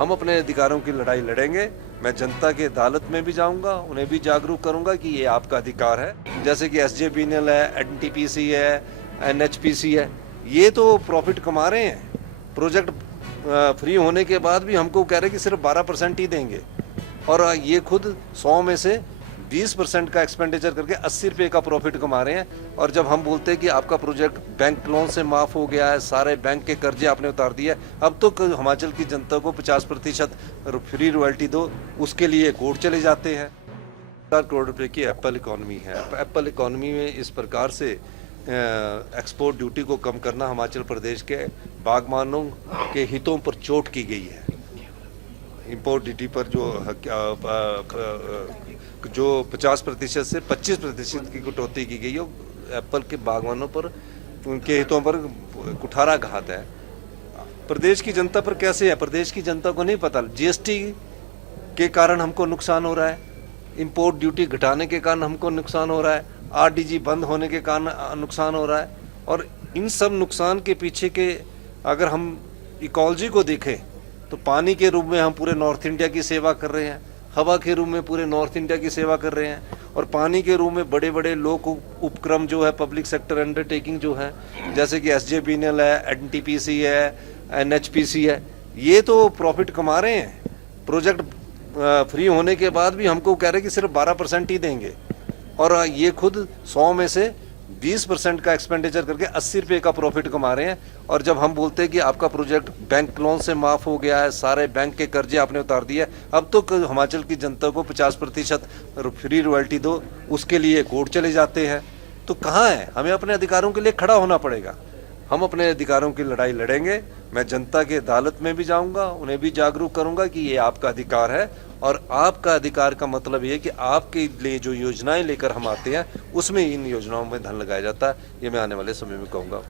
हम अपने अधिकारों की लड़ाई लड़ेंगे। मैं जनता की अदालत में भी जाऊंगा, उन्हें भी जागरूक करूंगा कि ये आपका अधिकार है। जैसे कि एसजेवीएनएल है, एनटीपीसी है, एनएचपीसी है, ये तो प्रॉफिट कमा रहे हैं। प्रोजेक्ट फ्री होने के बाद भी हमको कह रहे हैं कि सिर्फ 12% ही देंगे, और ये खुद 100 में से 20% का एक्सपेंडिचर करके 80 रुपये का प्रॉफिट कमा रहे हैं। और जब हम बोलते हैं कि आपका प्रोजेक्ट बैंक लोन से माफ़ हो गया है, सारे बैंक के कर्जे आपने उतार दिए, अब तो हिमाचल की जनता को 50% फ्री रॉयल्टी दो, उसके लिए कोर्ट चले जाते हैं। 4 करोड़ रुपए की एप्पल इकॉनमी है। एप्पल इकॉनमी में इस प्रकार से एक्सपोर्ट ड्यूटी को कम करना हिमाचल प्रदेश के बागबानों के हितों पर चोट की गई है। इंपोर्ट ड्यूटी पर जो 50% से 25% की कटौती की गई है, एप्पल के बागवानों पर, उनके हितों पर कुठाराघात है। प्रदेश की जनता पर कैसे है? प्रदेश की जनता को नहीं पता। जीएसटी के कारण हमको नुकसान हो रहा है, इंपोर्ट ड्यूटी घटाने के कारण हमको नुकसान हो रहा है, आरडीजी बंद होने के कारण नुकसान हो रहा है। और इन सब नुकसान के पीछे के अगर हम इकोलॉजी को देखें तो पानी के रूप में हम पूरे नॉर्थ इंडिया की सेवा कर रहे हैं, हवा के रूप में पूरे नॉर्थ इंडिया की सेवा कर रहे हैं, और पानी के रूप में बड़े बड़े लोक उपक्रम जो है, पब्लिक सेक्टर अंडरटेकिंग जो है, जैसे कि एसजेवीएनएल है, एनटीपीसी है, एनएचपीसी है, ये तो प्रॉफिट कमा रहे हैं। प्रोजेक्ट फ्री होने के बाद भी हमको कह रहे हैं कि सिर्फ 12% ही देंगे, और ये खुद 100 में से 20% का एक्सपेंडिचर करके 80 रुपये का प्रॉफिट कमा रहे हैं। और जब हम बोलते हैं कि आपका प्रोजेक्ट बैंक लोन से माफ़ हो गया है, सारे बैंक के कर्जे आपने उतार दिए, अब तो हिमाचल की जनता को 50% फ्री रॉयल्टी दो, उसके लिए कोर्ट चले जाते हैं। तो कहाँ है? हमें अपने अधिकारों के लिए खड़ा होना पड़ेगा। हम अपने अधिकारों की लड़ाई लड़ेंगे। मैं जनता की अदालत में भी जाऊंगा, उन्हें भी जागरूक करूंगा कि ये आपका अधिकार है, और आपका अधिकार का मतलब ये कि आपके लिए जो योजनाएं लेकर हम आते हैं उसमें इन योजनाओं में धन लगाया जाता है। ये मैं आने वाले समय में कहूँगा।